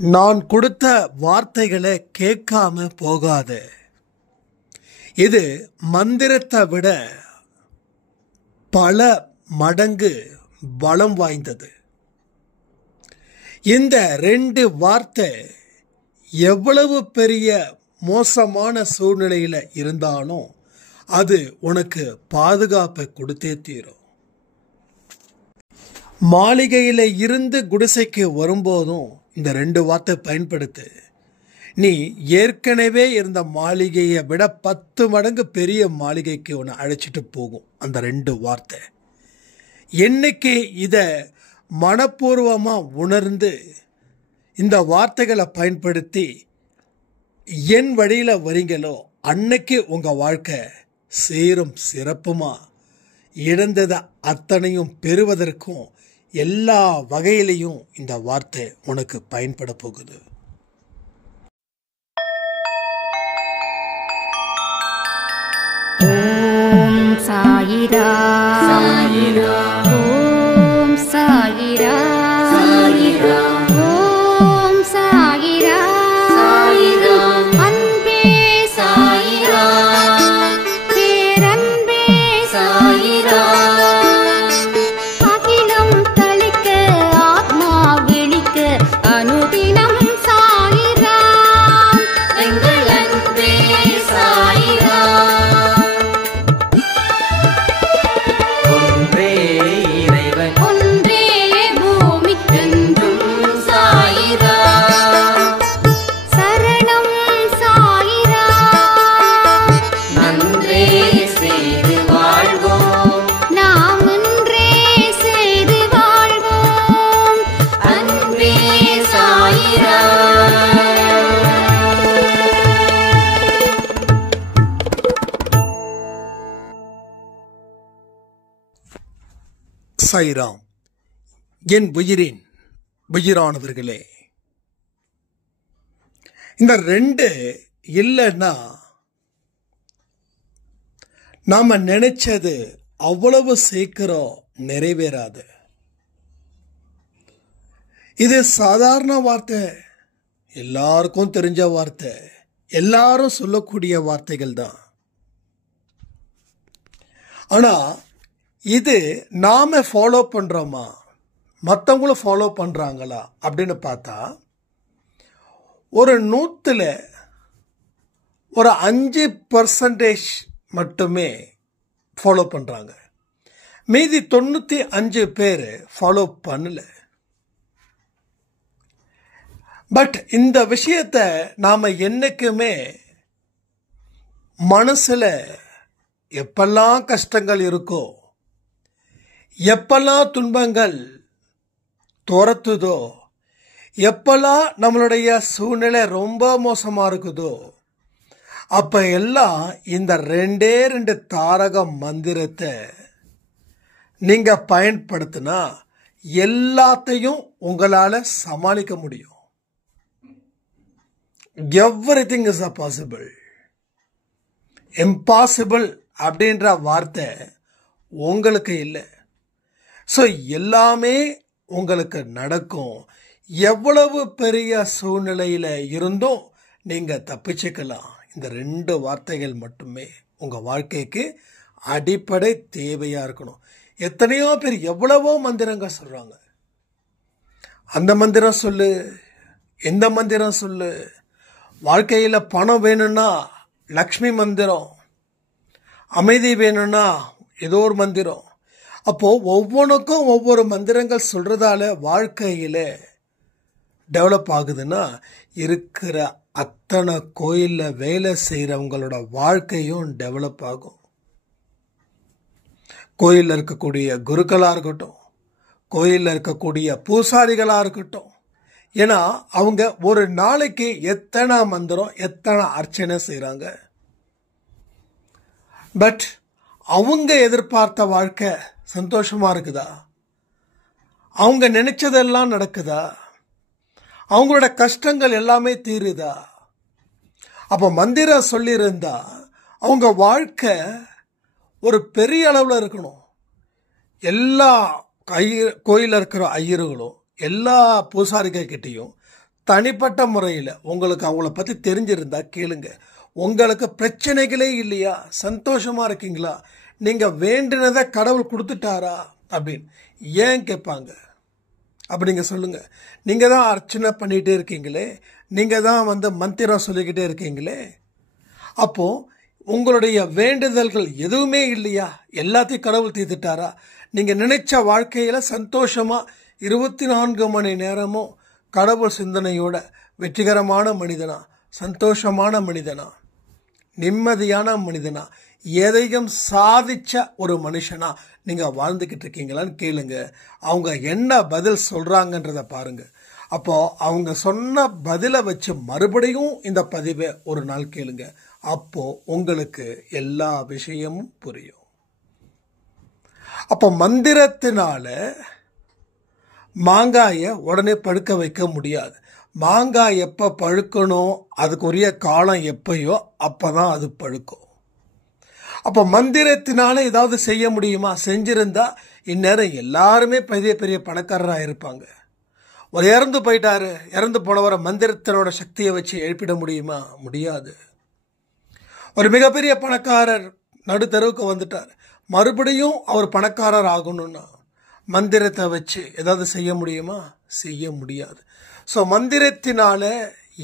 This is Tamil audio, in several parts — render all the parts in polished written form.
நான் கொடுத்த வார்த்தைகளை கேட்காம போகாத. இது மந்திரத்தை விட பல மடங்கு பலம் வாய்ந்தது. இந்த 2 வார்த்தை எவ்வளவு பெரிய மோசமான சூழ்நிலையில இருந்தாலும் அது உனக்கு பாதுகாப்பை கொடுத்தே தீரும். மாளிகையில இருந்து குடிசைக்கு வரும்போதும் இந்த 2 வார்த்தை பயன்படுத்து. நீ ஏற்கனவே இருந்த மாளிகையை விட 10 மடங்கு பெரிய மாளிகைக்கு உன்னை அழைச்சிட்டு போகும் அந்த 2 வார்த்தை. என்னைக்கு இதை மனப்பூர்வமாக உணர்ந்து இந்த வார்த்தைகளை பயன்படுத்தி என் வழியில் வரீங்களோ அன்னைக்கு உங்கள் வாழ்க்கை சீரும் சிறப்புமா இழந்ததை அத்தனையும் பெறுவதற்கும் எல்லா வகையிலையும் இந்த வார்த்தை உனக்கு பயன்பட போகுது. ஓம் சாயிரா சாயிரா ஓம் சாயிரா சாயிரா ஓம் சாயிரா சாயிரா அன்பே சாயிரா பேரன்பே சாயிரா அகிலம் தளிக்க ஆத்மா விழிக்க அனுதினம் சாயிரா எங்கள் அன்பே சாயிரா. சாய்ராம். என் உயிரின் உயிரானவர்களே, இந்த 2 இல்லைன்னா நாம நினைச்சது அவ்வளவு சீக்கிரம் நிறைவேறாது. இது சாதாரண வார்த்தை, எல்லாருக்கும் தெரிஞ்ச வார்த்தை, எல்லாரும் சொல்லக்கூடிய வார்த்தைகள் தான். ஆனா இது நாம ஃபாலோ பண்றோமா, மற்றவங்களும் ஃபாலோ பண்றாங்களா அப்படின்னு பார்த்தா ஒரு 100ல் ஒரு 5% மட்டுமே ஃபாலோ பண்றாங்க. மீதி 95 பேர் ஃபாலோ பண்ணல. பட் இந்த விஷயத்தை நாம என்னைக்குமே மனசுல எப்பெல்லாம் கஷ்டங்கள் இருக்கோ, எப்பெல்லாம் துன்பங்கள் துரத்துதோ, எப்பெல்லாம் நம்மளுடைய சூழ்நிலை ரொம்ப மோசமா இருக்குதோ, அப்ப எல்லாம் இந்த 2 தாரக மந்திரத்தை நீங்க பயன்படுத்தினா எல்லாத்தையும் உங்களால சமாளிக்க முடியும். Everything is a possible. Impossible அப்படின்ற வார்த்தை உங்களுக்கு இல்லை. ஸோ எல்லாமே உங்களுக்கு நடக்கும். எவ்வளவு பெரிய சூழ்நிலையில் இருந்தும் நீங்கள் தப்பிச்சுக்கலாம். இந்த 2 வார்த்தைகள் மட்டுமே உங்கள் வாழ்க்கைக்கு அடிப்படை தேவையாக இருக்கணும். எத்தனையோ பேர் எவ்வளவோ மந்திரங்கள் சொல்கிறாங்க. அந்த மந்திரம் சொல்லு, எந்த மந்திரம் சொல்லு, வாழ்க்கையில் பணம் வேணும்னா லக்ஷ்மி மந்திரம், அமைதி வேணும்னா ஏதோ ஒரு மந்திரம். அப்போ ஒவ்வொன்றுக்கும் ஒவ்வொரு மந்திரங்கள் சொல்றதால வாழ்க்கையில டெவலப் ஆகுதுன்னா இருக்கிற அத்தனை கோயில்ல வேலை செய்யறவங்களோட வாழ்க்கையும் டெவலப் ஆகும். கோயில்ல இருக்கக்கூடிய குருக்களா இருக்கட்டும், கோயில்ல இருக்கக்கூடிய பூசாரிகளா இருக்கட்டும், ஏன்னா அவங்க ஒரு நாளைக்கு எத்தனை மந்திரம் எத்தனை அர்ச்சனை செய்யறாங்க. பட் அவங்க எதிர்பார்த்த வாழ்க்கை சந்தோஷமா இருக்குதா? அவங்க நினைச்சதெல்லாம் நடக்குதா? அவங்களோட கஷ்டங்கள் எல்லாமே தீருதா? அப்ப மந்திரம் சொல்லியிருந்தா அவங்க வாழ்க்கை ஒரு பெரிய அளவில் இருக்கணும். எல்லா கோயிலில் இருக்கிற ஐயர்களும் எல்லா பூசாரிகள் கிட்டையும் தனிப்பட்ட முறையில் உங்களுக்கு அவங்கள பற்றி தெரிஞ்சிருந்தா கேளுங்க. உங்களுக்கு பிரச்சனைகளே இல்லையா, சந்தோஷமா இருக்கீங்களா, நீங்க வேண்டினதை கடவுள் கொடுத்துட்டாரா அப்படின்னு ஏன் கேட்பாங்க? அப்படிங்க சொல்லுங்க. நீங்க தான் அர்ச்சனை பண்ணிட்டே இருக்கீங்களே, நீங்க தான் மந்திரம் சொல்லிக்கிட்டே இருக்கீங்களே, அப்போ உங்களுடைய வேண்டுதல்கள் எதுவுமே இல்லையா? எல்லாத்தையும் கடவுள் தீர்த்துட்டாரா? நீங்க நினைச்ச வாழ்க்கையில சந்தோஷமா 24 மணி நேரமும் கடவுள் சிந்தனையோட வெற்றிகரமான மனிதனா, சந்தோஷமான மனிதனா, நிம்மதியான மனிதனா, எதையும் சாதிச்ச ஒரு மனுஷனா நீங்க வாழ்ந்துகிட்டு இருக்கீங்களான்னு கேளுங்க. அவங்க என்ன பதில் சொல்றாங்கன்றத பாருங்க. அப்போ அவங்க சொன்ன பதிலை வச்சு மறுபடியும் இந்த பதிவை ஒரு நாள் கேளுங்க. அப்போ உங்களுக்கு எல்லா விஷயமும் புரியும். அப்போ மந்திரத்தினால மாங்காயை உடனே பழுக்க வைக்க முடியாது. மாங்காய் எப்போ பழுக்கணும், அதுக்குரிய காலம் எப்பயோ அப்பதான் அது பழுக்கும். அப்போ மந்திரத்தினால ஏதாவது செய்ய முடியுமா? செஞ்சிருந்தா இந்நேரம் எல்லாருமே பெரிய பெரிய பணக்காரராக இருப்பாங்க. ஒரு இறந்து போயிட்டாரு, இறந்து போனவரை மந்திரத்தினோட சக்தியை வச்சு எழுப்பிட முடியுமா? முடியாது. ஒரு மிகப்பெரிய பணக்காரர் நடுத்தருவுக்கு வந்துட்டார், மறுபடியும் அவர் பணக்காரர் ஆகணும்னா மந்திரத்தை வச்சு ஏதாவது செய்ய முடியுமா? செய்ய முடியாது. ஸோ மந்திரத்தினால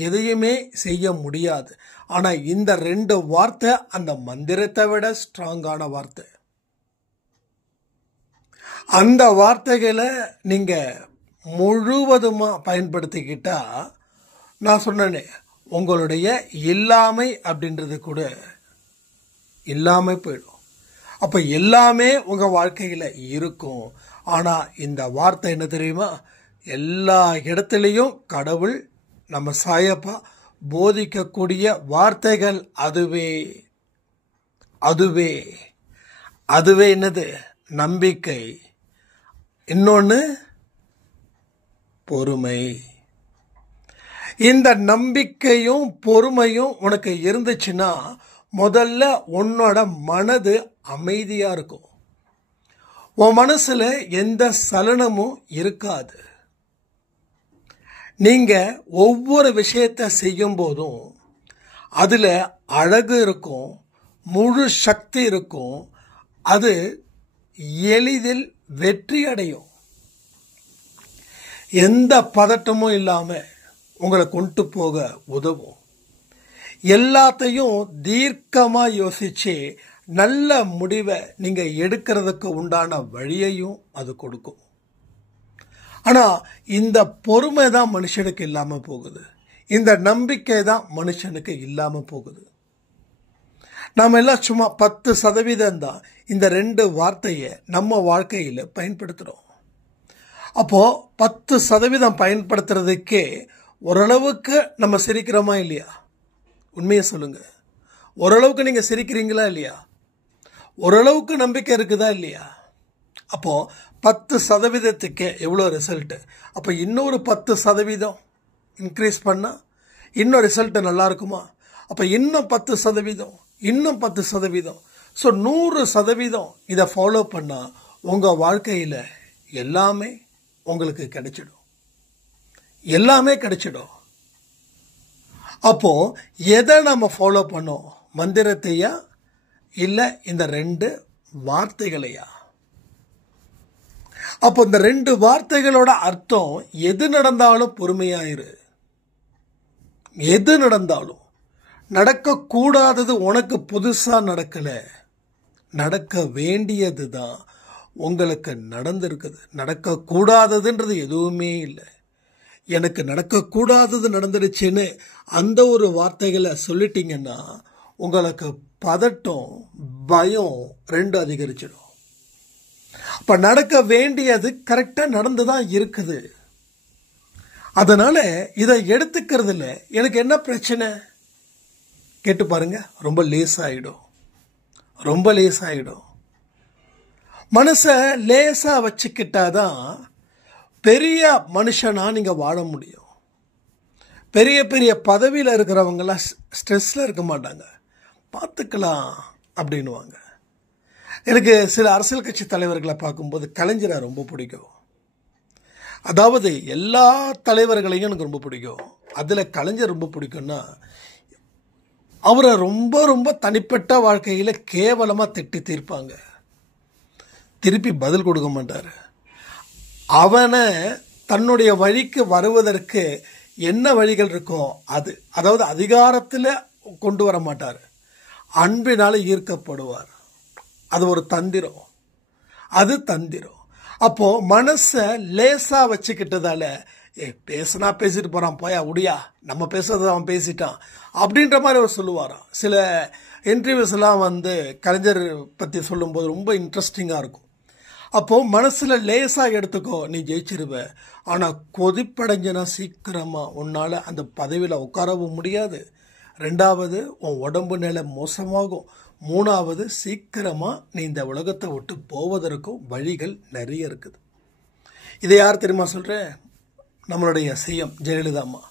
எதையுமே செய்ய முடியாது. ஆனா இந்த 2 வார்த்தை அந்த மந்திரத்தை விட ஸ்ட்ராங்கான வார்த்தை. அந்த வார்த்தைகளை நீங்க முழுவதுமா பயன்படுத்திக்கிட்டா, நான் சொன்னேனே, உங்களுடைய இல்லாமை அப்படின்றது கூட இல்லாம போயிடும். அப்ப எல்லாமே உங்க வாழ்க்கையில இருக்கும். ஆனா இந்த வார்த்தை என்ன தெரியுமா? எல்லா இடத்துலையும் கடவுள் நம்ம சாயப்பா போதிக்கக்கூடிய வார்த்தைகள். அதுவே அதுவே அதுவே என்னது? நம்பிக்கை. இன்னொன்னு பொறுமை. இந்த நம்பிக்கையும் பொறுமையும் உனக்கு இருந்துச்சுன்னா முதல்ல உன்னோட மனது அமைதியா இருக்கும். உன் மனசுல எந்த சலனமும் இருக்காது. நீங்க ஒவ்வொரு விஷயத்தை செய்யும் போதும் அதுல அழகு இருக்கும், முழு சக்தி இருக்கும். அது எளிதில் வெற்றி அடையும். எந்த பதட்டமும் இல்லாம உங்களை கொண்டு போக உதவும். எல்லாத்தையும் தீர்க்கமா யோசிச்சு நல்ல முடிவை நீங்க எடுக்கிறதுக்கு உண்டான வழியையும் அது கொடுக்கும். ஆனா இந்த பொறுமை தான் மனுஷனுக்கு இல்லாம போகுது. இந்த நம்பிக்கை தான் மனுஷனுக்கு இல்லாம போகுது. நாம எல்லாம் சும்மா 10% தான் இந்த 2 வார்த்தையை நம்ம வாழ்க்கையில பயன்படுத்துறோம். அப்போ 10% பயன்படுத்துறதுக்கே ஓரளவுக்கு நம்ம சிரிக்கிறோமா இல்லையா? உண்மையை சொல்லுங்க. ஓரளவுக்கு நீங்க சிரிக்கிறீங்களா இல்லையா? ஓரளவுக்கு நம்பிக்கை இருக்குதா இல்லையா? அப்போ 10%க்கு எவ்வளோ ரிசல்ட்? அப்போ இன்னொரு 10% இன்க்ரீஸ் பண்ணா இன்னும் ரிசல்ட் நல்லா இருக்குமா? அப்போ இன்னும் 10%, இன்னும் 10%. ஸோ 100% இதை ஃபாலோ பண்ணா உங்க வாழ்க்கையில எல்லாமே உங்களுக்கு கிடைச்சிடும். எல்லாமே கிடைச்சிடும். அப்போ எதை நம்ம ஃபாலோ பண்ணோம்? மந்திரத்தையா இல்ல இந்த 2 வார்த்தைகளையா? அப்போ இந்த 2 வார்த்தைகளோட அர்த்தம் எது நடந்தாலும் பொறுமையாயிரு. எது நடந்தாலும், நடக்கக்கூடாதது உனக்கு புதுசா நடக்கல, நடக்க வேண்டியதுதான் உங்களுக்கு நடந்திருக்குது. நடக்கக்கூடாததுன்றது எதுவுமே இல்லை. எனக்கு நடக்கக்கூடாதது நடந்துடுச்சுன்னு அந்த ஒரு வார்த்தைகளை சொல்லிட்டீங்கன்னா உங்களுக்கு பதட்டம், பயம் 2 அதிகரிச்சிடும். அப்ப நடக்க வேண்டியது கரெக்டா நடந்துதான் இருக்குது. அதனால இதை எடுத்துக்கிறதுல எனக்கு என்ன பிரச்சனை கேட்டு பாருங்க. ரொம்ப லேசாயிடும், ரொம்ப லேசாயிடும். மனச லேசா வச்சுக்கிட்டாதான் பெரிய மனுஷனா நீங்க வாழ முடியும். பெரிய பெரிய பதவியில் இருக்கிறவங்கலாம் ஸ்ட்ரெஸ்ல இருக்க மாட்டாங்க, பார்த்துக்கலாம் அப்படின்னுவாங்க. எனக்கு சில அரசியல் கட்சி தலைவர்களை பார்க்கும்போது கலைஞரை ரொம்ப பிடிக்கும். அதாவது எல்லா தலைவர்களையும் எனக்கு ரொம்ப பிடிக்கும். அதில் கலைஞர் ரொம்ப பிடிக்கும்னா, அவரை ரொம்ப ரொம்ப தனிப்பட்ட வாழ்க்கையில் கேவலமாக திட்டி தீர்ப்பாங்க. திருப்பி பதில் கொடுக்க மாட்டார். அவனை தன்னுடைய வழிக்கு வருவதற்கு என்ன வழிகள் இருக்கோ அதாவது அதிகாரத்தில் கொண்டு வர மாட்டார். அன்பினால் ஈர்க்கப்படுவார். அது ஒரு தந்திரம். அப்போது மனசை லேசாக வச்சுக்கிட்டதால, பேசுனா பேசிட்டு போகிறான், போயா உடியா, நம்ம பேசுறத அவன் பேசிட்டான் அப்படின்ற மாதிரி அவர் சொல்லுவாராம். சில இன்டர்வியூஸ்லாம் கலைஞர் பற்றி சொல்லும்போது ரொம்ப இன்ட்ரெஸ்டிங்காக இருக்கும். அப்போது மனசில் லேசாக எடுத்துக்கோ, நீ ஜெயிச்சிருவ. ஆனால் கொதிப்படைஞ்சனா சீக்கிரமாக உன்னால் அந்த பதவியில் உட்காரவும் முடியாது. 2வது, உன் உடம்பு நிலை மோசமாகும். 3வது, சீக்கிரமாக நீ இந்த உலகத்தை விட்டு போவதற்கும் வழிகள் நிறைய இருக்குது. இதை யார் தெரியுமா சொல்கிறேன்? நம்மளுடைய சிஎம் ஜெயலலிதா அம்மா.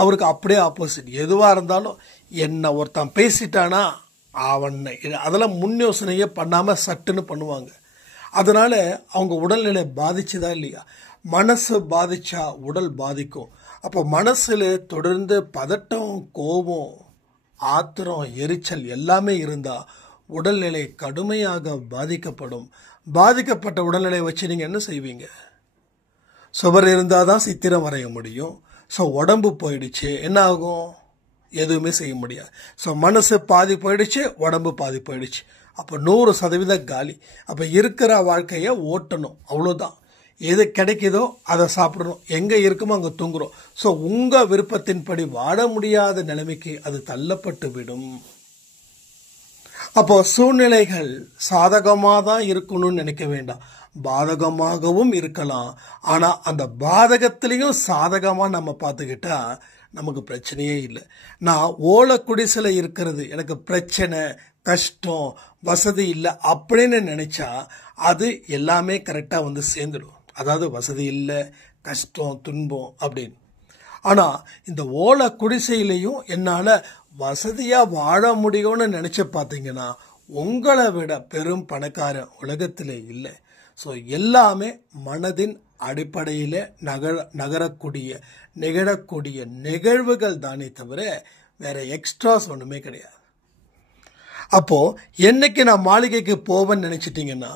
அவருக்கு அப்படியே ஆப்போசிட். எதுவாக இருந்தாலும் என்ன ஒருத்தன் பேசிட்டானா அவனை அதெல்லாம் முன் யோசனையே பண்ணாமல் சட்டுன்னு பண்ணுவாங்க. அதனால் அவங்க உடல்நிலை பாதிச்சுதா இல்லையா? மனசு பாதிச்சா உடல் பாதிக்கும். அப்போ மனசில் தொடர்ந்து பதட்டம், கோபம், ஆத்திரம், எரிச்சல் எல்லாமே இருந்தால் உடல்நிலை கடுமையாக பாதிக்கப்படும். பாதிக்கப்பட்ட உடல்நிலை வச்சு நீங்கள் என்ன செய்வீங்க? சுவர் இருந்தால் தான் சித்திரம் வரைய முடியும். ஸோ உடம்பு போயிடுச்சு, என்ன ஆகும்? எதுவுமே செய்ய முடியாது. ஸோ மனசு பாதி போயிடுச்சு, உடம்பு பாதி போயிடுச்சு. அப்போ 100% காலி. அப்போ இருக்கிற வாழ்க்கையை ஓட்டணும், அவ்வளோதான். எது கிடைக்குதோ அதை சாப்பிடணும், எங்கே இருக்குமோ அங்கே தூங்குறோம். ஸோ உங்கள் விருப்பத்தின்படி வாழ முடியாத நிலைமைக்கு அது தள்ளப்பட்டு விடும். அப்போ சூழ்நிலைகள் சாதகமாக தான் இருக்கணும்னு நினைக்க வேண்டாம், பாதகமாகவும் இருக்கலாம். ஆனால் அந்த பாதகத்திலையும் சாதகமாக நம்ம பார்த்துக்கிட்டா நமக்கு பிரச்சனையே இல்லை. நான் ஓலை குடிசையில் இருக்கிறது எனக்கு பிரச்சனை, கஷ்டம், வசதி இல்லை அப்படின்னு நினச்சா அது எல்லாமே கரெக்டாக சேர்ந்துடும். அதாவது வசதி இல்லை, கஷ்டம், துன்பம் அப்படின்னு. ஆனால் இந்த ஓலை குடிசையிலையும் என்னால் வசதியாக வாழ முடியும்னு நினச்சி பார்த்தீங்கன்னா உங்களை விட பெரும் பணக்காரன் உலகத்தில் இல்லை. ஸோ எல்லாமே மனதின் அடிப்படையில் நிகழக்கூடிய நிகழ்வுகள் தானே தவிர வேற எக்ஸ்ட்ராஸ் ஒன்றுமே கிடையாது. அப்போது என்னைக்கு நான் மாளிகைக்கு போவேன்னு நினச்சிட்டிங்கன்னா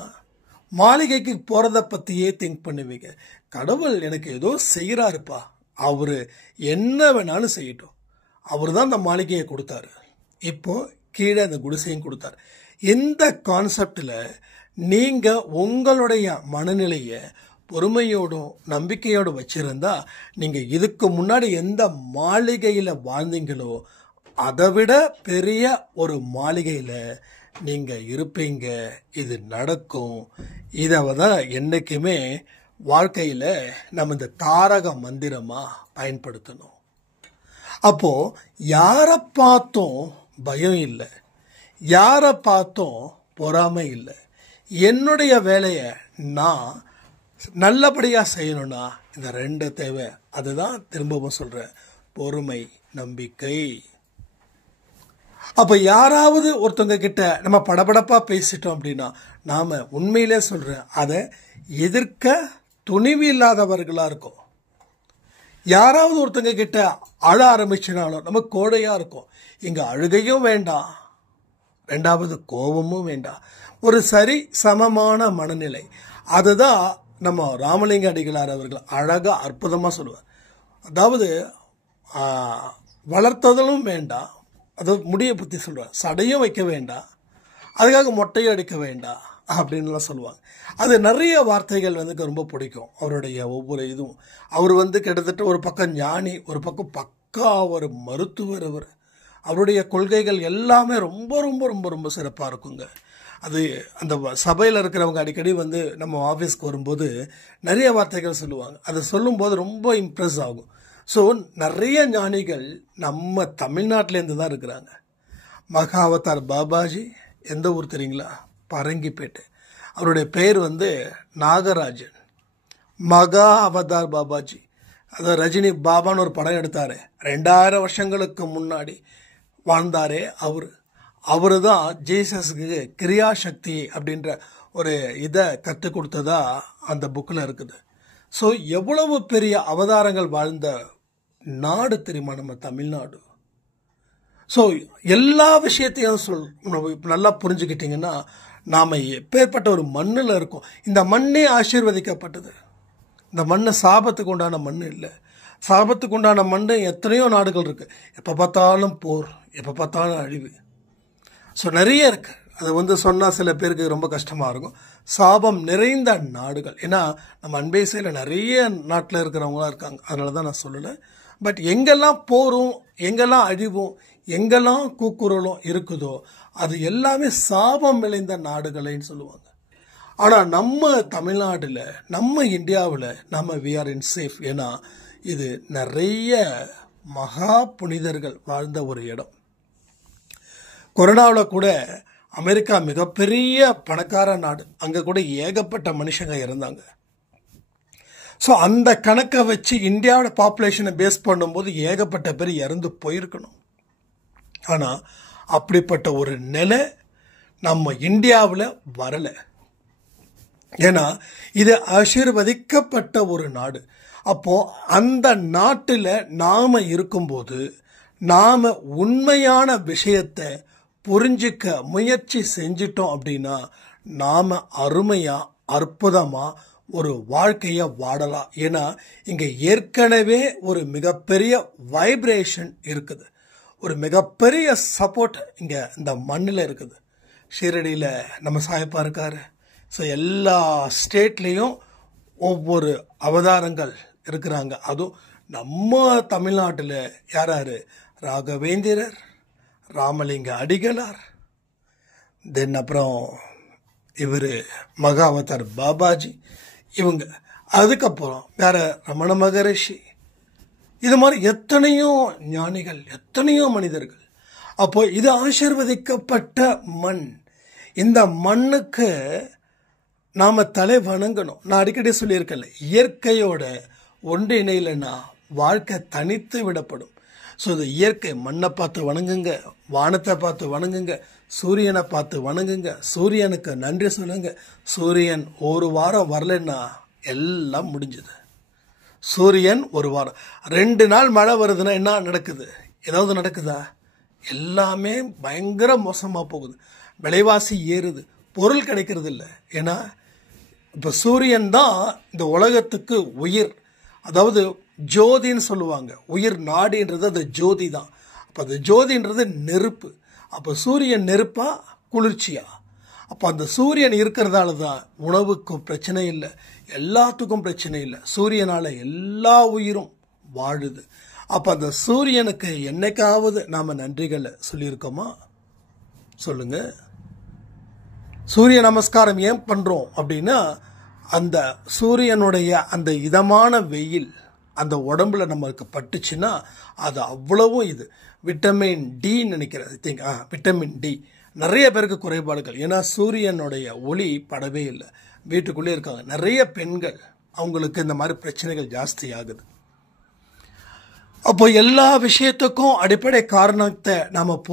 மாளிகைக்கு போகிறத பற்றியே திங்க் பண்ணுவீங்க. கடவுள் எனக்கு ஏதோ செய்கிறாருப்பா, அவர் என்ன வேணாலும் செய்யட்டும், அவர் தான் அந்த மாளிகையை கொடுத்தாரு, இப்போது கீழே அந்த குடிசையும் கொடுத்தாரு. இந்த கான்செப்டில் நீங்கள் உங்களுடைய மனநிலையை பொறுமையோடும் நம்பிக்கையோடு வச்சுருந்தா நீங்கள் இதுக்கு முன்னாடி எந்த மாளிகையில் வாழ்ந்தீங்களோ அதை விட பெரிய ஒரு மாளிகையில் நீங்கள் இருப்பீங்க. இது நடக்கும். இதை தான் என்றைக்குமே வாழ்க்கையில் நம்ம இந்த தாரக மந்திரமாக பயன்படுத்தணும். அப்போது யாரை பார்த்தும் பயம் இல்லை, யாரை பார்த்தும் பொறாமை இல்லை. என்னுடைய வேலையை நான் நல்லபடியாக செய்யணும்னா இந்த 2 தேவை. அதுதான் திரும்பவும் சொல்கிறேன், பொறுமை, நம்பிக்கை. அப்போ யாராவது ஒருத்தவங்க கிட்ட நம்ம படபடப்பாக பேசிட்டோம் அப்படின்னா நாம் உண்மையிலே சொல்கிறேன் அதை எதிர்க்க துணிவு இல்லாதவர்களாக இருக்கும். யாராவது ஒருத்தங்க கிட்ட அழ ஆரம்பிச்சினாலும் நம்ம கோடையாக இருக்கும். இங்கே அழுகையும் வேண்டாம், 2வது கோபமும் வேண்டாம், ஒரு சரி சமமான மனநிலை. அதுதான் நம்ம ராமலிங்க அடிகளார் அவர்கள் அழகாக அற்புதமாக சொல்லுவார். அதாவது வளர்த்ததும் வேண்டாம், அதாவது முடியை பற்றி சொல்லுவார், சடையும் வைக்க வேண்டாம், அதுக்காக மொட்டையும் அடிக்க வேண்டாம் அப்படின்லாம் சொல்லுவாங்க. அது நிறைய வார்த்தைகள் எனக்கு ரொம்ப பிடிக்கும். அவருடைய ஒவ்வொரு இதுவும் அவர் கிட்டத்தட்ட ஒரு பக்கம் ஞானி, ஒரு பக்கம் பக்கா ஒரு மருத்துவர். அவருடைய கொள்கைகள் எல்லாமே ரொம்ப ரொம்ப ரொம்ப ரொம்ப சிறப்பாக இருக்குங்க. அது அந்த சபையில் இருக்கிறவங்க அடிக்கடி நம்ம ஆஃபீஸ்க்கு வரும்போது நிறைய வார்த்தைகள் சொல்லுவாங்க. அதை சொல்லும்போது ரொம்ப இம்ப்ரெஸ் ஆகும். ஸோ நிறைய ஞானிகள் நம்ம தமிழ்நாட்டிலேருந்து தான் இருக்கிறாங்க. மகாவதார் பாபாஜி எந்த ஊர் தெரியுங்களா? பரங்கிப்பேட்டை. அவருடைய பேர் நாகராஜன். மகா அவதார் பாபாஜி, அதாவது ரஜினி பாபான்னு ஒரு படம் எடுத்தார், 2000 வருஷங்களுக்கு முன்னாடி வாழ்ந்தாரே அவரு தான் ஜீசஸுக்கு கிரியாசக்தி அப்படின்ற ஒரு இதை கற்றுக் கொடுத்ததா அந்த புக்கில் இருக்குது. ஸோ எவ்வளவு பெரிய அவதாரங்கள் வாழ்ந்த நாடு தெரியுமா நம்ம தமிழ்நாடு. ஸோ எல்லா விஷயத்தையும் நல்லா புரிஞ்சுக்கிட்டிங்கன்னா நாம் எப்பேற்பட்ட ஒரு மண்ணில் இருக்கோம். இந்த மண்ணே ஆசீர்வதிக்கப்பட்டது. இந்த மண்ணு சாபத்துக்கு உண்டான மண் இல்லை. சாபத்துக்கு உண்டான மண் எத்தனையோ நாடுகள் இருக்குது. எப்போ பார்த்தாலும் போர், எப்போ பார்த்தாலும் அழிவு. ஸோ நிறைய இருக்குது. அதை சொன்னால் சில பேருக்கு ரொம்ப கஷ்டமாக இருக்கும். சாபம் நிறைந்த நாடுகள். ஏன்னா நம்ம அன்பேசையில் நிறைய நாட்டில் இருக்கிறவங்களாம் இருக்காங்க, அதனால தான் நான் சொல்லலை. பட் எங்கெல்லாம் போரும், எங்கெல்லாம் அழிவும், எங்கெல்லாம் கூக்குரலும் இருக்குதோ அது எல்லாமே சாபம் விளைந்த நாடுகளைன்னு சொல்லுவாங்க. ஆனால் நம்ம தமிழ்நாட்டில், நம்ம இந்தியாவில் நம்ம வி ஆர் இன் சேஃப். ஏன்னா இது நிறைய மகா புனிதர்கள் வாழ்ந்த ஒரு இடம். கொரோனாவில் கூட அமெரிக்கா மிகப்பெரிய பணக்கார நாடு, அங்கே கூட ஏகப்பட்ட மனுஷங்க இறந்தாங்க. ஸோ அந்த கணக்கை வச்சு இந்தியாவோட பாப்புலேஷனை பேஸ் பண்ணும்போது ஏகப்பட்ட பேர் இறந்து போயிருக்கணும். ஆனால் அப்படிப்பட்ட ஒரு நிலை நம்ம இந்தியாவில் வரலை. ஏன்னா இது ஆசீர்வதிக்கப்பட்ட ஒரு நாடு. அப்போது அந்த நாட்டில் நாம் இருக்கும்போது நாம் உண்மையான விஷயத்தை புரிஞ்சிக்க முயற்சி செஞ்சிட்டோம் அப்படின்னா நாம் அருமையாக அற்புதமாக ஒரு வாழ்க்கையை வாழலாம். ஏன்னா இங்கே ஏற்கனவே ஒரு மிகப்பெரிய வைப்ரேஷன் இருக்குது, ஒரு மிகப்பெரிய சப்போர்ட் இங்கே இந்த மண்ணில் இருக்குது. ஷீரடியில் நம்ம சாயப்பா இருக்கார். ஸோ எல்லா ஸ்டேட்லேயும் ஒவ்வொரு அவதாரங்கள் இருக்கிறாங்க. அதுவும் நம்ம தமிழ்நாட்டில் யார் யார்? ராகவேந்திரர், ராமலிங்க அடிகளார், தென் அப்புறம் இவர் மகாவதார் பாபாஜி, இவங்க. அதுக்கப்புறம் வேற ரமண மகரிஷி. இது மாதிரி எத்தனையோ ஞானிகள், எத்தனையோ மனிதர்கள். அப்போ இது ஆசீர்வதிக்கப்பட்ட மண். இந்த மண்ணுக்கு நாம் தலை வணங்கணும். நான் அடிக்கடி சொல்லியிருக்கேன்ல, இயற்கையோட ஒன்றிணையிலன்னா வாழ்க்கை தனித்து விடப்படும். ஸோ இது இயற்கை. மண்ணை பார்த்து வணங்குங்க, வானத்தை பார்த்து வணங்குங்க, சூரியனை பார்த்து வணங்குங்க, சூரியனுக்கு நன்றி சொல்லுங்க. சூரியன் ஒரு வாரம் வரலன்னா எல்லாம் முடிஞ்சுது. சூரியன் ஒரு வாரம், 2 நாள் மழை வருதுன்னா என்ன நடக்குது? ஏதாவது நடக்குதா? எல்லாமே பயங்கர மோசமாக போகுது. விலைவாசி ஏறுது, பொருள் கிடைக்கிறது இல்லை. ஏன்னா இப்போ சூரியன் தான் இந்த உலகத்துக்கு உயிர், அதாவது ஜோதின்னு சொல்லுவாங்க. உயிர் நாடின்றது அது ஜோதி தான். அப்போ அந்த ஜோதின்றது நெருப்பு. அப்போ சூரியன் நெருப்பா குளிர்ச்சியா? அப்போ அந்த சூரியன் இருக்கிறதால தான் உணவுக்கும் பிரச்சனை இல்லை, எல்லாத்துக்கும் பிரச்சனை இல்லை. சூரியனால் எல்லா உயிரும் வாழுது. அப்போ அந்த சூரியனுக்கு என்னைக்காவது நாம் நன்றிகளை சொல்லியிருக்கோமா? சொல்லுங்க. சூரிய நமஸ்காரம் ஏன் பண்ணுறோம் அப்படின்னா, அந்த சூரியனுடைய அந்த இதமான வெயில் அந்த உடம்புல நம்மளுக்கு பட்டுச்சுன்னா அது அவ்வளவும் இது விட்டமின் டி நினைக்கிறேன். விட்டமின் டி நிறைய பேருக்கு குறைபாடுகள். ஏன்னா சூரியனுடைய ஒளி படவே இல்லை, வீட்டுக்குள்ளே இருக்காங்க. நிறைய பெண்கள், அவங்களுக்கு இந்த மாதிரி பிரச்சனைகள் ஜாஸ்தி ஆகுது. அப்போ எல்லா விஷயத்துக்கும் அடிப்படை காரணத்தை நாம்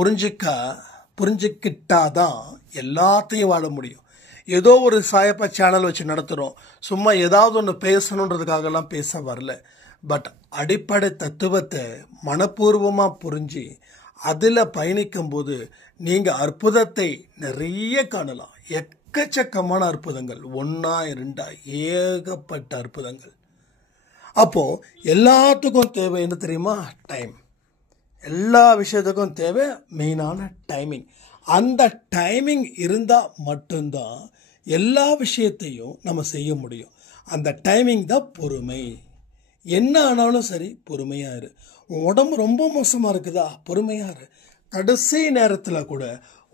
புரிஞ்சுக்கிட்டாதான் எல்லாத்தையும் வாழ முடியும். ஏதோ ஒரு சாயப்பா சேனல் வச்சு நடத்துகிறோம், சும்மா ஏதாவது ஒன்று பேசணுன்றதுக்காகலாம் பேச வரல. பட் அடிப்படை தத்துவத்தை மனப்பூர்வமாக புரிஞ்சு அதில் பயணிக்கும்போது நீங்கள் அற்புதத்தை நிறைய காணலாம். எக்கச்சக்கமான அற்புதங்கள், 1 2 ஏகப்பட்ட அற்புதங்கள். அப்போது எல்லாத்துக்கும் தேவை என்ன தெரியுமா? டைம். எல்லா விஷயத்துக்கும் தேவை மெயினான டைமிங். அந்த டைமிங் இருந்தால் மட்டும்தான் எல்லா விஷயத்தையும் நம்ம செய்ய முடியும். அந்த டைமிங் தான் பொறுமை. என்ன ஆனாலும் சரி பொறுமையாக இரு. உன் உடம்பு ரொம்ப மோசமாக இருக்குதா, பொறுமையாக இரு. கடைசி நேரத்தில் கூட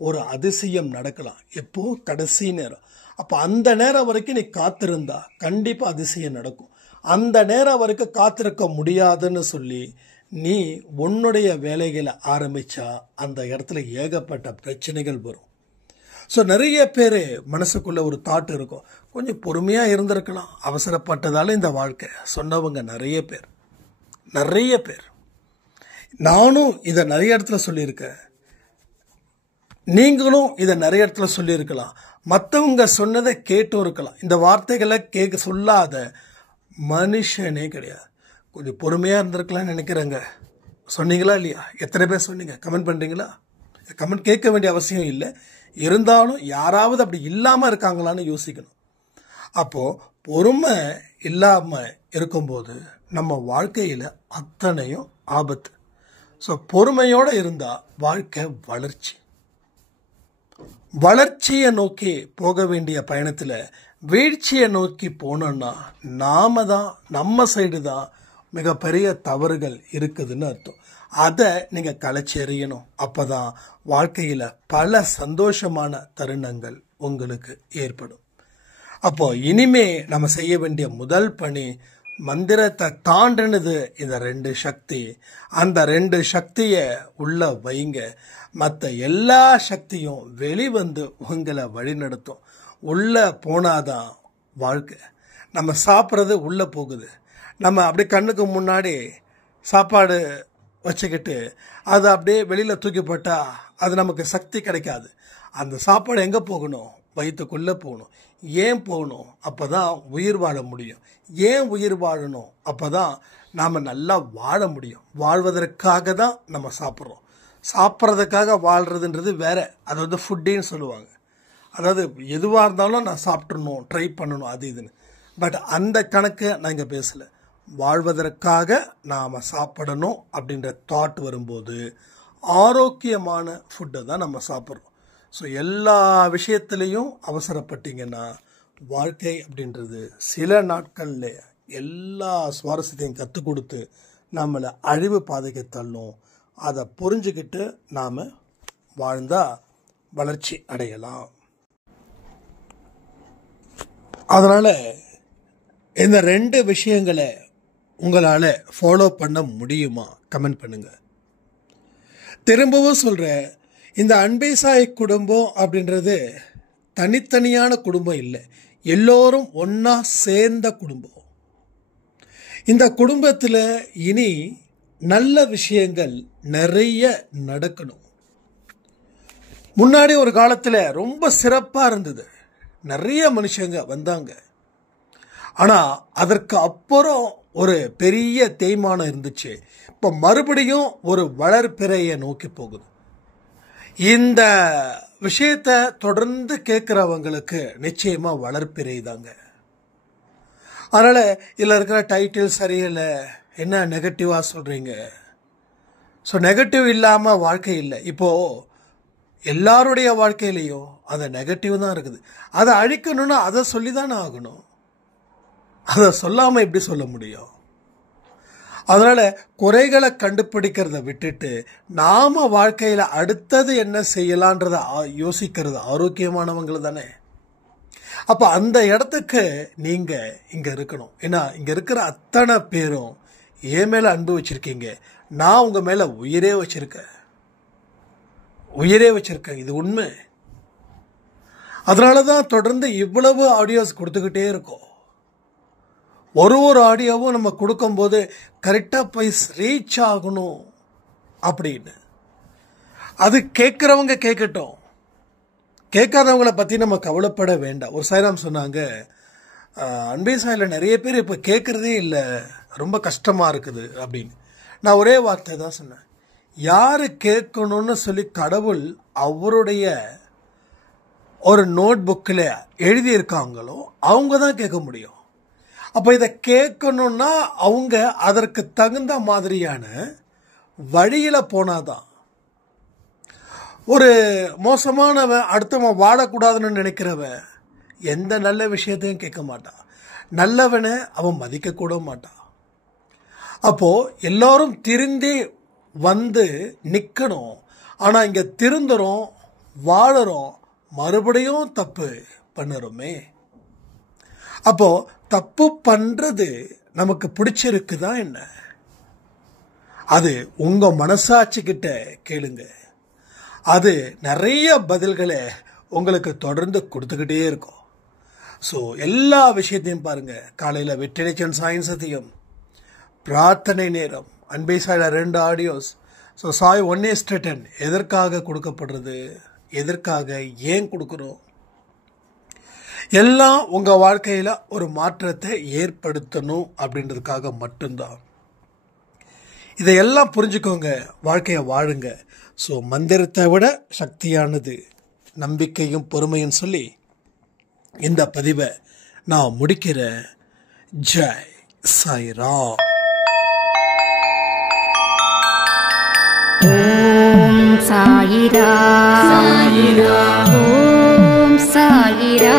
ஒரு அதிசயம் நடக்கலாம். எப்போ? கடைசி நேரம். அப்போ அந்த நேரம் வரைக்கும் நீ காத்திருந்தா கண்டிப்பாக அதிசயம் நடக்கும். அந்த நேரம் வரைக்கும் காத்திருக்க முடியாதுன்னு சொல்லி நீ உன்னுடைய வேலைகளை ஆரம்பித்தா அந்த இடத்துல ஏகப்பட்ட பிரச்சனைகள் வரும். ஸோ நிறைய பேர் மனசுக்குள்ளே ஒரு தாட் இருக்கும், கொஞ்சம் பொறுமையாக இருந்திருக்கலாம், அவசரப்பட்டதால இந்த வாழ்க்கை சொன்னவங்க நிறைய பேர். நானும் இதை நிறைய இடத்துல சொல்லியிருக்கேன், நீங்களும் இதை நிறைய இடத்துல சொல்லியிருக்கலாம். மற்றவங்க சொன்னதை கேட்டும் இருக்கலாம். இந்த வார்த்தைகளை சொல்லாத மனுஷனே கிடையாது. கொஞ்சம் பொறுமையாக இருந்திருக்கலாம்னு நினைக்கிறேங்க. சொன்னீங்களா இல்லையா? எத்தனை பேர் சொன்னீங்க? கமெண்ட் பண்ணுறீங்களா? கமெண்ட் கேட்க வேண்டிய அவசியம் இல்லை. இருந்தாலும் யாராவது அப்படி இல்லாமல் இருக்காங்களான்னு யோசிக்கணும். அப்போது பொறுமை இல்லாமல் இருக்கும்போது நம்ம வாழ்க்கையில் அத்தனையும் ஆபத்து. ஸோ பொறுமையோடு இருந்தால் வாழ்க்கை வளர்ச்சியை நோக்கி போக வேண்டிய பயணத்தில் வீழ்ச்சியை நோக்கி போனோன்னா நம்ம சைடு தான் மிகப்பெரிய தவறுகள் இருக்குதுன்னு அர்த்தம். அதை நீங்கள் களைச்சி எறியணும். அப்போ தான் வாழ்க்கையில் பல சந்தோஷமான தருணங்கள் உங்களுக்கு ஏற்படும். அப்போ இனிமே நம்ம செய்ய வேண்டிய முதல் பணி, மந்திரத்தை தாண்டினது இந்த 2 சக்தி. அந்த 2 சக்தியை உள்ள வைங்க. மற்ற எல்லா சக்தியும் வெளிவந்து உங்களை வழிநடத்தும். உள்ளே போனாதான் வாழ்க்கை. நம்ம சாப்பிட்றது உள்ளே போகுது. நம்ம அப்படியே கண்ணுக்கு முன்னாடி சாப்பாடு வச்சுக்கிட்டு அதை அப்படியே வெளியில் தூக்கி போட்டால் அது நமக்கு சக்தி கிடைக்காது. அந்த சாப்பாடு எங்கே போகணும்? வயிற்றுக்குள்ளே போகணும். ஏன் போகணும்? அப்போ தான் உயிர் வாழ முடியும். ஏன் உயிர் வாழணும்? அப்போ தான் நாம் நல்லா வாழ முடியும். வாழ்வதற்காக தான் நம்ம சாப்பிட்றோம். சாப்பிட்றதுக்காக வாழ்கிறதுன்றது வேற. அது வந்து ஃபுட்டின்னு சொல்லுவாங்க. அதாவது எதுவாக இருந்தாலும் நான் சாப்பிட்றணும், ட்ரை பண்ணணும், அது இதுன்னு. பட் அந்த கணக்கு நான் இங்கே பேசலை. வாழ்வதற்காக நாம் சாப்பிடணும் அப்படின்ற தாட் வரும்போது ஆரோக்கியமான ஃபுட்டை தான் நம்ம சாப்பிட்றோம். ஸோ எல்லா விஷயத்துலேயும் அவசரப்பட்டீங்கன்னா வாழ்க்கை அப்படின்றது சில நாட்களில் எல்லா சுவாரஸ்யத்தையும் கற்றுக் கொடுத்து நம்மளை அழிவு பாதைக்கு தள்ளும். அதை புரிஞ்சுக்கிட்டு நாம் வாழ்ந்தால் வளர்ச்சி அடையலாம். அதனால் இந்த 2 விஷயங்களை உங்களால் ஃபாலோ பண்ண முடியுமா? கமெண்ட் பண்ணுங்கள். திரும்பவும் சொல்கிறேன், இந்த அன்பே சாய் குடும்பம் அப்படின்றது தனித்தனியான குடும்பம் இல்லை. எல்லோரும் ஒன்றா சேர்ந்த குடும்பம். இந்த குடும்பத்தில் இனி நல்ல விஷயங்கள் நிறைய நடக்கணும். முன்னாடி ஒரு காலத்தில் ரொம்ப சிறப்பாக இருந்தது. நிறைய மனுஷங்க வந்தாங்க. ஆனால் அதற்கு அப்புறம் ஒரு பெரிய தேய்மானம் இருந்துச்சு. இப்போ மறுபடியும் ஒரு வளர்பிறையை நோக்கி போகுது. இந்த விஷயத்தை தொடர்ந்து கேட்குறவங்களுக்கு நிச்சயமாக வளர்பிறை தாங்க. அதனால் இதில் இருக்கிற டைட்டில் சரியில்லை, என்ன நெகட்டிவாக சொல்கிறீங்க? ஸோ நெகட்டிவ் இல்லாமல் வாழ்க்கை இல்லை. இப்போது எல்லாருடைய வாழ்க்கையிலையும் அந்த நெகட்டிவ் தான் இருக்குது. அதை அழிக்கணும்னா அதை சொல்லி தானே ஆகணும். அதை சொல்லாமல் எப்படி சொல்ல முடியும்? அதனால் குறைகளை கண்டுபிடிக்கிறத விட்டுட்டு நாம் வாழ்க்கையில் அடுத்தது என்ன செய்யலான்றதை யோசிக்கிறது ஆரோக்கியமானவங்களை தானே. அப்போ அந்த இடத்துக்கு நீங்கள் இங்கே இருக்கணும். ஏன்னா இங்கே இருக்கிற அத்தனை பேரும் என் மேலே அன்பு வச்சுருக்கீங்க. நான் உங்கள் மேலே உயிரே வச்சுருக்கேன். இது உண்மை. அதனால தான் தொடர்ந்து இவ்வளவு ஆடியோஸ் கொடுத்துக்கிட்டே இருக்கோம். ஒரு ஆடியோவும் நம்ம கொடுக்கும்போது கரெக்டாக போய் ரீச் ஆகணும் அப்படின்னு. அது கேட்குறவங்க கேட்கட்டும், கேட்காதவங்கள பற்றி நம்ம கவலைப்பட வேண்டாம். ஒரு சாய்ராம் சொன்னாங்க, அன்பே சாயில் நிறைய பேர் இப்போ கேட்குறதே இல்லை, ரொம்ப கஷ்டமாக இருக்குது அப்படின்னு. நான் ஒரே வார்த்தை தான் சொன்னேன், யார் கேட்கணும்னு சொல்லி கடவுள் அவருடைய ஒரு நோட் புக்கில் எழுதியிருக்காங்களோ அவங்க தான் கேட்க முடியும். அப்போ இதை கேட்கணுன்னா அவங்க அதற்கு தகுந்த மாதிரியான வழியில் போனாதான். ஒரு மோசமானவன் அடுத்தவன் வாழக்கூடாதுன்னு நினைக்கிறவன் எந்த நல்ல விஷயத்தையும் கேட்க மாட்டான். நல்லவனை அவன் மதிக்கக்கூட மாட்டான். அப்போது எல்லோரும் திருந்தி வந்து நிற்கணும். ஆனால் இங்கே திருந்துறோம், வாழறோம், மறுபடியும் தப்பு பண்ணுறோமே. அப்போது தப்பு பண்ணுறது நமக்கு பிடிச்சிருக்குதா என்ன? அது உங்கள் மனசாட்சிக்கிட்ட கேளுங்க. அது நிறைய பதில்களை உங்களுக்கு தொடர்ந்து கொடுத்துக்கிட்டே இருக்கும். ஸோ எல்லா விஷயத்தையும் பாருங்கள். காலையில் வெற்றிடேச்சன் சாயின் சத்தியம், பிரார்த்தனை நேரம், அன்பே சாயில் 2 ஆடியோஸ். ஸோ சாய் 1:10 எதற்காக கொடுக்கப்படுறது, எதற்காக, ஏன் கொடுக்குறோம், எல்லாம் உங்கள் வாழ்க்கையில் ஒரு மாற்றத்தை ஏற்படுத்தணும் அப்படின்றதுக்காக மட்டும்தான். இதையெல்லாம் புரிஞ்சுக்கோங்க, வாழ்க்கையை வாழுங்க. ஸோ மந்திரத்தை விட சக்தியானது நம்பிக்கையும் பொறுமையும் சொல்லி இந்த பதிவை நான் முடிக்கிறேன். ஜெய் சாய்ராம். ஓம் சாயிரா, சாயிரா, ஓம் சாயிரா.